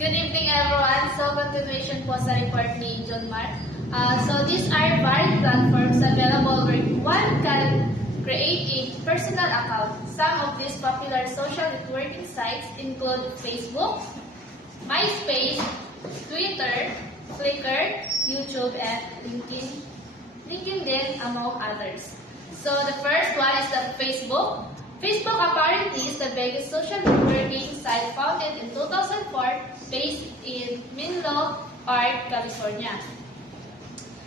Good evening, everyone. So, continuation po sa report ni John Mark. So, these are varied platforms available where one can create a personal account. Some of these popular social networking sites include Facebook, MySpace, Twitter, Flickr, YouTube, and LinkedIn, among others. So, the first one is the Facebook. Facebook apparently is the biggest social networking site founded in 2004 based in Menlo Park, California.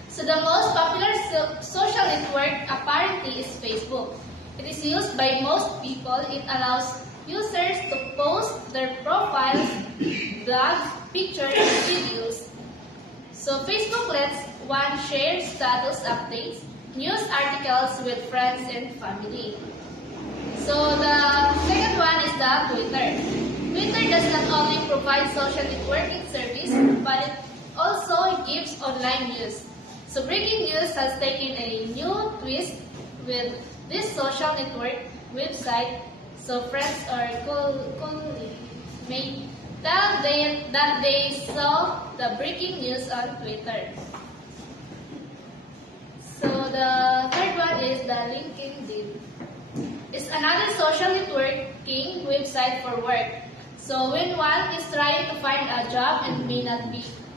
So the most popular social network apparently is Facebook. It is used by most people. It allows users to post their profiles, blogs, pictures, and videos. So Facebook lets one share status updates, news articles with friends and family. So the second one is the Twitter. Twitter does not only provide social networking service, but it also gives online news. So breaking news has taken a new twist with this social network website. So friends or colleagues may tell that they saw the breaking news on Twitter. So the third one is the LinkedIn. It's another social networking website for work. So when one is trying to find a job and may not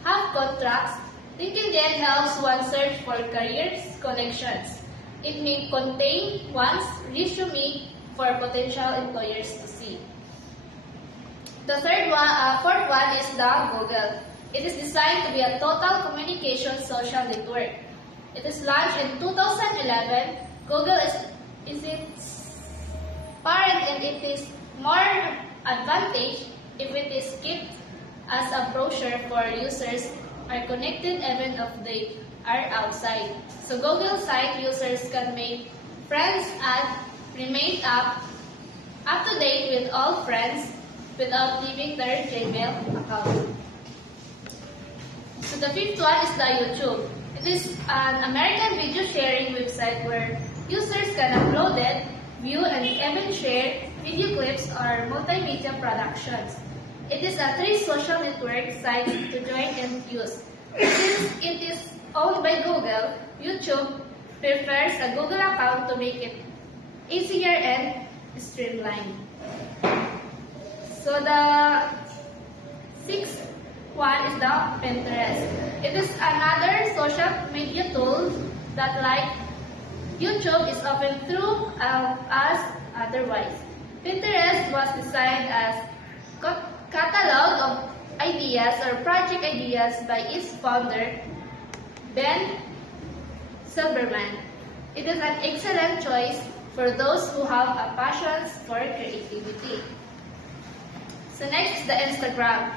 have contracts, LinkedIn helps one search for careers connections. It may contain one's resume for potential employers to see. The fourth one is the Google. It is designed to be a total communication social network. It is launched in 2011. Google is its parent, and it is more advantage if it is kept as a brochure for users are connected even if they are outside. So Google site users can make friends and remain up to date with all friends without leaving their Gmail account. So the fifth one is the YouTube. It is an American video sharing website where users can upload it, view, and even share video clips or multimedia productions. It is a free social network site to join and use. Since it is owned by Google, YouTube prefers a Google account to make it easier and streamlined. So the sixth one is the Pinterest. It is another social media tool that, like YouTube, is often through as otherwise. Pinterest was designed as catalog of ideas or project ideas by its founder, Ben Silberman. It is an excellent choice for those who have a passion for creativity. So next is the Instagram.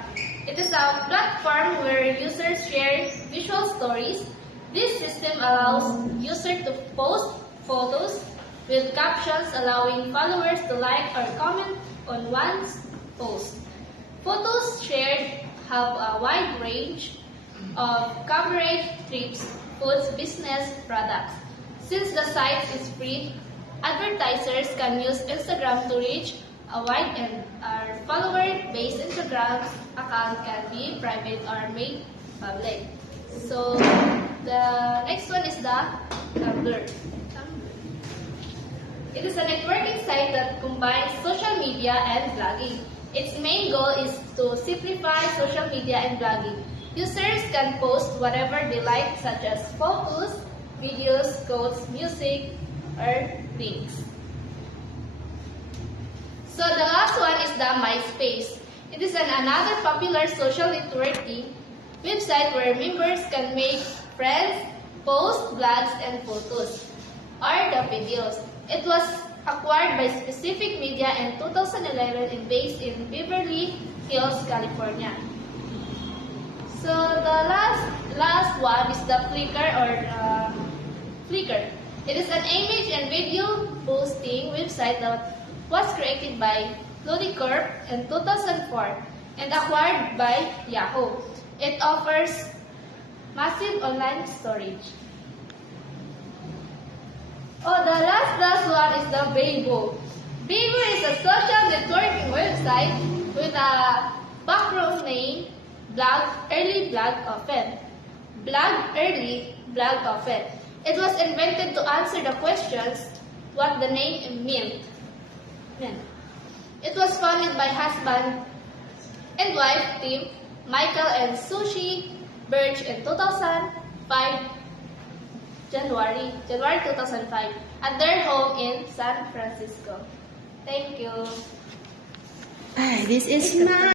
It is a platform where users share visual stories. This system allows users to post photos with captions, allowing followers to like or comment on one's post. Photos shared have a wide range of coverage, trips, foods, business, products. Since the site is free, advertisers can use Instagram to reach a wide end. Our follower-based Instagram account can be private or made public. So the next one is the Tumblr. It is a networking site that combines social media and blogging. Its main goal is to simplify social media and blogging. Users can post whatever they like, such as photos, videos, quotes, music, or links. So the last one is the MySpace. It is another popular social networking website where members can make friends, post blogs and photos, or the videos. It was acquired by Specific Media in 2011 and based in Beverly Hills, California. So the last one is the Flickr or Flickr. It is an image and video posting website that was created by Ludicorp in 2004 and acquired by Yahoo. It offers massive online storage. Oh, the last one is the Weibo. Weibo is a social networking website with a Background name, blog, early blog often. Blog early, blog often. It was invented to answer the questions what the name meant. It was founded by husband and wife team Michael and Sushi Birch in 2005, January 2005, at their home in San Francisco. Thank you. This is my